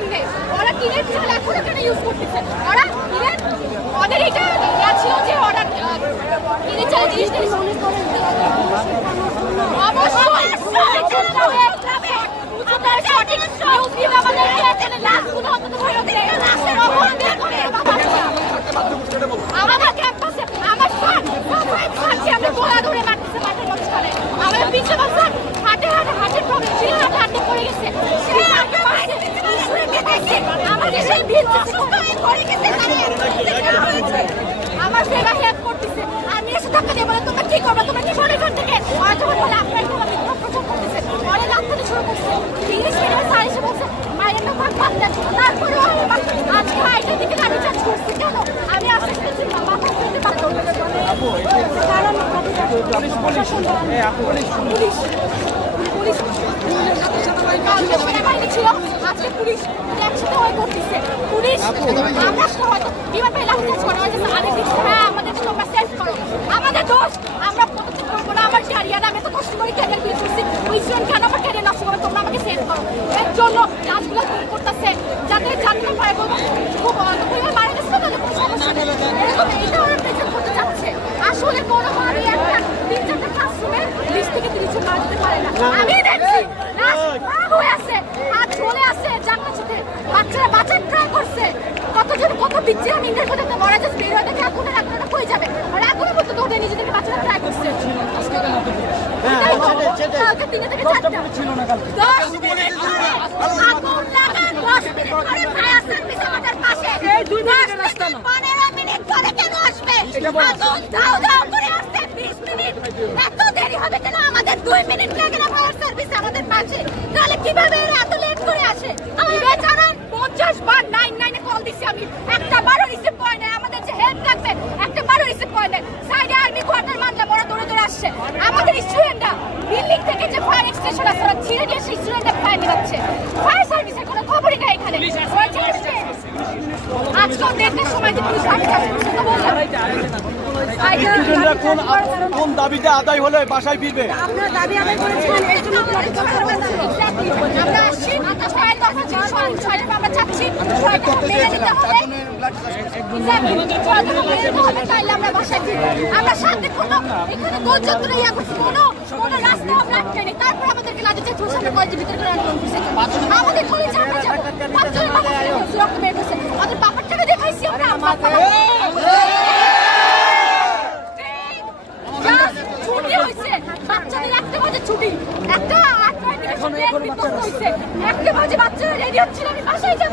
কেমনে ওরা টিনের চাল এখনও কেন ইউজ করতেছে? ওরা টিনের ওদের ইয়া ছিল যে ওরা আহ, টিনের চাল জিনিস জিনিস অবশ্যই আপনারা সঠিক নিউজ দিন আমাদেরকে এখানে লাশগুলো অন্তত ধরে দিন লাশের অভাব বের করে আমাদের ক্যাম্পাসে আমার স্যার সাফাই সার্জি আমরা গোলা ধরে মারতেছে মাঠের মাঝখানে আমাদের পিছে স্যার হাটে হাটে হাটের প্রবলেম ছিল হাটে হাটে পড়ে গেছে সে আগে বাইরে শুয়ে গেছে আমাদের সেই ভিড় সুস্থ হয়ে পড়ে গেছে আমার সেবা হেল্প করতেছে আমি এসে ধাক্কা দিয়ে বলে তোমরা কি করবে তোমরা কি করবে এখান থেকে যখন বলে আপনার কোনো মিথ্যা প্রচার করতেছে ওরা লাফাতে শুরু করছে ইংলিশ মিডিয়ামে স্যার এসে বলছে মায়ের না ভাগ ভাগ যাচ্ছে তারপরে আজকে আইটার দিকে গাড়ি চার্জ করছি কেন আমি করছি মাথা ফেলতে পারতো কারণ পুলিশ পুলিশ সেনাবাহিনী ছিল আজকে পুলিশ একসাথে হয়ে করতেছে আমরা আমরা ক্যারিয়ার আমি তো কষ্ট করে ক্যারিয়ার বিল্ড করছি আমার ক্যারিয়ার নষ্ট করে তোমরা আমাকে সেভ করো এর জন্য কাজগুলো তুমি করতেছে যাতে পারে বলব খুব অল্প মারা গেছে তাহলে আসলে আমি সার্ভিস আমাদের পাশে। দশ মিনিট, পনেরো মিনিট ধরে কেন আসবে? আগুন দাও দাও করে আসছে, বিশ মিনিট। এত দেরি হবে কেন? আমাদের দুই মিনিট লাগে না ফায়ার সার্ভিস আমাদের পাশে। তাহলে কীভাবে এরা এত লেট করে আসে? আমি বেচারা 50 বার 99 এ কল দিছি আমি। একটা বারও রিসিভ করে নাই। আমাদের যে হেল্প লাগবে, একটা বারও রিসিভ করে নাই। সাইডে আর্মি কোয়ার্টার মানলাম, ওরা দৌড়ে দৌড়ে আসছে। আমাদের স্টুডেন্টরা বিল্ডিং থেকে যে ফায়ার স্টেশন আছে ওরা ছিঁড়ে দিয়ে সেই স্টুডেন্টরা ফায়ার নিচ্ছে ফায়ার সার্ভিসের কোনো খবরই নাই এখানে। আজকেও দেড়টার সময় যে পুলিশ লাঠি কোন দাবিতে আদায় হলে বাসায় ফিরবে? আপনার দাবি আদায় করেছিলেন এর জন্য? আমরা আসছি। ছয় দফা ছয় দফা আমরা চাচ্ছি। ছয় দফা মেনে নিতে হবে আমরা আমরা শান্তিপূর্ণ এখানে গোলচত্বরে ইয়া করছি কোনো কোনো রাস্তা আমরা আটকে নেই তারপর আমাদেরকে না দিচ্ছে তোর আমরা কয়েকদিন ভিতরে করে আন্দোলন করছি আমাদের কলেজে আমরা যাব। পাঁচজনের মাথা ফেলে করছি রক্ত বের করছে আমাদের বাপারটাকে দেখাইছি আমরা আমার ছুটি হয়েছে। বাচ্চাদের একটা বাজে ছুটি। একটা আট নয় দিকে ছুটি একটা বাজে বাচ্চারা রেডি হচ্ছিল